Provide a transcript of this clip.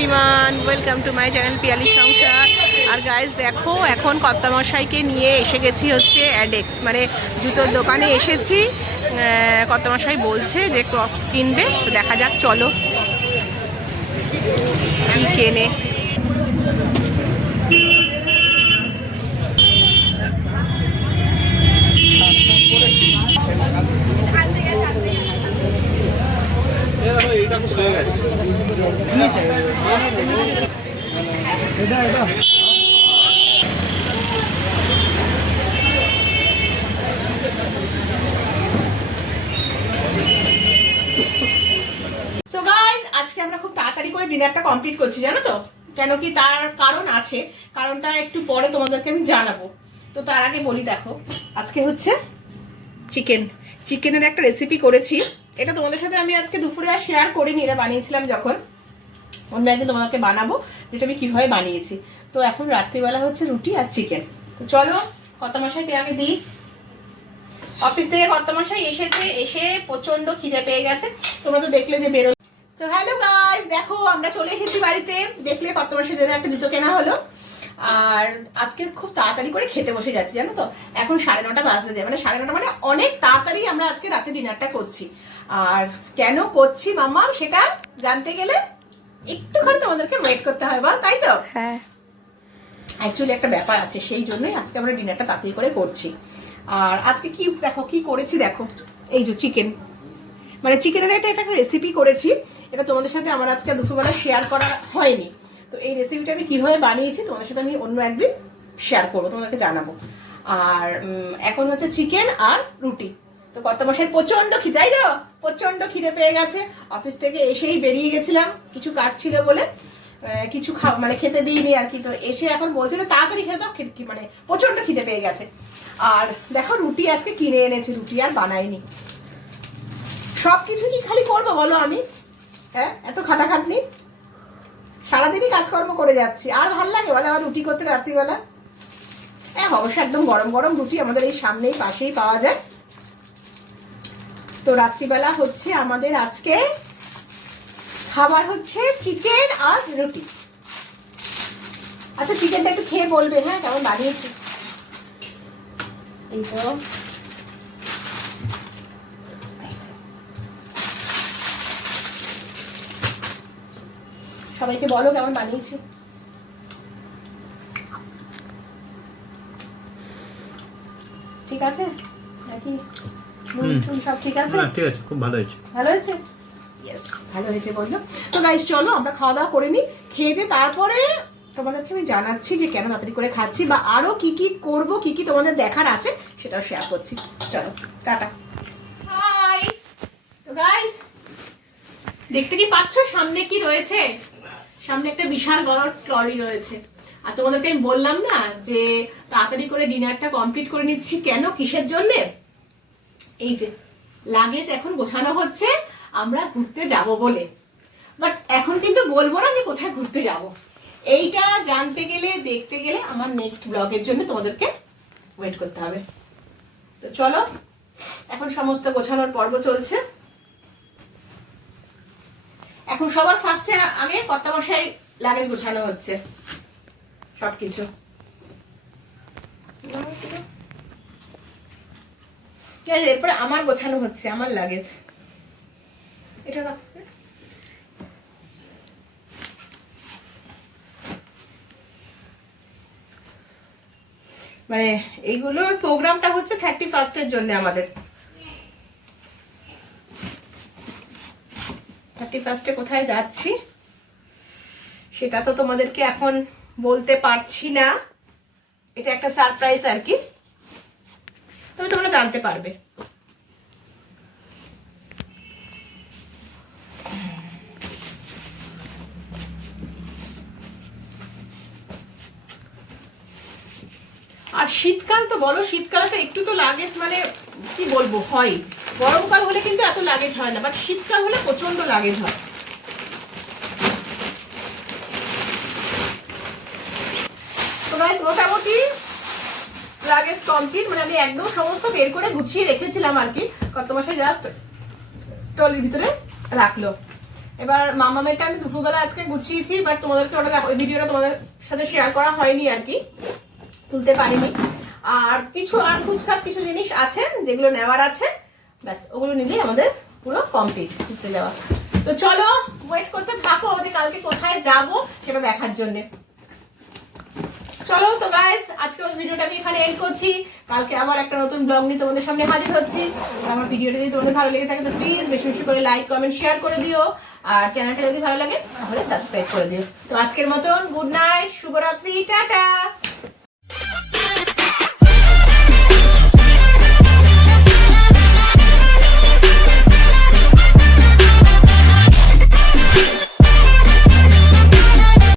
বিমান, welcome to my channel Piyali সংসার। আর guys দেখো, এখন কর্তামশাইকে নিয়ে এসে গেছি হচ্ছে অ্যাডেক্স, মানে জুতোর দোকানে এসেছি। কর্তামশাই বলছে যে ক্রপস কিনবে, তো দেখা যাক চলো কি কেনে। সো গাইস, আজকে আমরা খুব তাড়াতাড়ি করে ডিনারটা কমপ্লিট করছি, জানো তো কেন? কি তার কারণ আছে, কারণটা একটু পরে তোমাদেরকে আমি জানাবো। তো তার আগে বলি, দেখো আজকে হচ্ছে চিকেনের একটা রেসিপি করেছি। এটা তোমাদের সাথে আমি আজকে দুপুরে আর শেয়ার করিনি, এটা বানিয়েছিলাম যখন, অন্য একদিন তোমাদেরকে বানাবো যেটা আমি কীভাবে বানিয়েছি। তো এখন রাত্রিবেলা হচ্ছে রুটি আর চিকেন। তো চলো কর্তামশাইকে আগে দিই। অফিস থেকে কর্তামশাই এসে প্রচন্ড খিদে পেয়ে গেছে, তোমরা তো দেখলে যে বেরো। তো হ্যালো গাইস, দেখো আমরা চলে এসেছি বাড়িতে। দেখলে কর্তামশাইয়ের জন্য একটা জুতো কেনা হলো। আর আজকে খুব তাড়াতাড়ি করে খেতে বসে যাচ্ছি, জানো তো এখন 9:30 বাজতে যায়, মানে 9:30 মানে অনেক তাড়াতাড়ি আমরা আজকে রাতে ডিনারটা করছি। আর কেন করছি মাম্মা, সেটা জানতে গেলে একটুখানি তোমাদেরকে ওয়েট করতে হয়, বল তাই তো? হ্যাঁ, অ্যাকচুয়ালি একটা ব্যাপার আছে, সেই জন্যই আজকে আমরা ডিনারটা তাড়াতাড়ি করে করছি। আর আজকে কি দেখো কি করেছি, দেখো এই যে চিকেন, মানে চিকেনের একটা রেসিপি করেছি। এটা তোমাদের সাথে আমার আজকে দুপুরবেলা শেয়ার করা হয়নি। তো এই রেসিপিটা আমি কিভাবে বানিয়েছি তোমাদের সাথে আমি অন্য একদিন শেয়ার করবো, তোমাদেরকে জানাবো। আর এখন হচ্ছে চিকেন আর রুটি। তো কর্তামশাই প্রচন্ড খিদে, তাই তো প্রচন্ড খিদে পেয়ে গেছে। অফিস থেকে এসেই বেরিয়ে গেছিলাম, কিছু কাজ ছিল বলে কিছু মানে খেতে দিইনি আর কি। তো এসে এখন বলছে যে তাড়াতাড়ি খেতে দাও, মানে প্রচন্ড খিদে পেয়ে গেছে। আর দেখো রুটি আজকে কিনে এনেছে, রুটি আর বানাইনি। সব কিছু কি খালি করবো বলো আমি? হ্যাঁ, এত খাটাখাটনি, সারাদিনই কাজকর্ম করে যাচ্ছি, আর ভাল লাগে বলে আমার রুটি করতে রাত্রিবেলা? হ্যাঁ, অবশ্য একদম গরম গরম রুটি আমাদের এই সামনেই পাশেই পাওয়া যায়। তো রাত্রিবেলা হচ্ছে আমাদের আজকে খাবার হচ্ছে চিকেন আর রুটি। আচ্ছা, চিকেনটা একটু খেয়ে বলবে হ্যাঁ কেমন বানিয়েছি। এই তো সবাইকে বলো কেমন বানিয়েছি। ঠিক আছে নাকি? সব ঠিক আছে? ঠিক আছে, খুব ভালো হয়েছে। ভালো হয়েছে, ইয়েস ভালো হয়েছে বললো। তো গাইস চলো আমরা খাওয়া দাওয়া করে নিই, খেয়ে দিয়ে তারপরে তোমাদেরকে আমি জানাচ্ছি যে কেন তাড়াতাড়ি করে খাচ্ছি, বা আরো কি কি করবো, কি কি তোমাদের দেখার আছে সেটাও শেয়ার করছি। চলো টাটা। হাই। তো গাইস দেখতে কি পাচ্ছ সামনে কি রয়েছে? সামনে একটা বিশাল বড় ট্রলি রয়েছে। আর তোমাদেরকে আমি বললাম না যে তাড়াতাড়ি করে ডিনারটা কমপ্লিট করে নিচ্ছি, কেন কিসের জন্য? এই যে লাগেজ এখন গোছানো হচ্ছে, আমরা ঘুরতে যাব বলে। বাট এখন কিন্তু বলবো না যে কোথায় ঘুরতে যাব, এইটা জানতে গেলে দেখতে গেলে আমার নেক্সট ব্লগের জন্য তোমাদেরকে ওয়েট করতে হবে। তো চলো এখন সমস্ত গোছানোর পর্ব চলছে। এখন সবার ফার্স্টে আগে কর্তামশাই লাগেজ গোছানো হচ্ছে সবকিছু। এরপরে আমার গোছানো হচ্ছে আমার লাগেজ। এটা মানে এইগুলোর প্রোগ্রামটা হচ্ছে 31st জন্য আমাদের। 31 কোথায় যাচ্ছি সেটা তো তোমাদেরকে এখন বলতে পারছি না, এটা একটা সারপ্রাইজ আর কি, তবে তোমরা জানতে পারবে। আর শীতকাল তো বলো, শীতকালে তো একটু তো লাগেজ মানে কি বলবো হয়, গরমকাল হলে কিন্তু এত লাগেজ হয় না, বাট শীতকাল হলে প্রচন্ড লাগেজ হয়। তো গাইস মোটামুটি লাগেজ কমপ্লিট, মানে আমি একদম সমস্ত বের করে গুছিয়ে রেখেছিলাম আর কি, কর্তামশাই জাস্ট ট্রলির ভিতরে রাখলো। এবার মামামেরটা আমি দুপুরবেলা আজকে গুছিয়েছি, বাট তোমাদেরকে ওটা ওই ভিডিওটা তোমাদের সাথে শেয়ার করা হয়নি আর কি, তুলতে পারিনি। আর কিছু আর কুচকাচ কিছু জিনিস আছে যেগুলো নেওয়ার আছে, ব্যাস ওগুলো নিলেই আমাদের পুরো কমপ্লিট ঘুরতে যাওয়া। তো চলো ওয়েট করতে থাকো যে কালকে কোথায় যাব সেটা দেখার জন্যে। চলো তো গাইস, আজকে ওই ভিডিওটা আমি এখানে এন্ড করছি। কালকে আবার একটা নতুন ব্লগ নিয়ে তোমাদের সামনে হাজির হচ্ছি। আর আমার ভিডিওটা যদি তোমাদের ভালো লেগে থাকে তো প্লিজ বেশি বেশি করে লাইক কমেন্ট শেয়ার করে দিও, আর চ্যানেলটা যদি ভালো লাগে তাহলে সাবস্ক্রাইব করে দিও। তো আজকের মতন গুড নাইট, শুভরাত্রি, টাটা।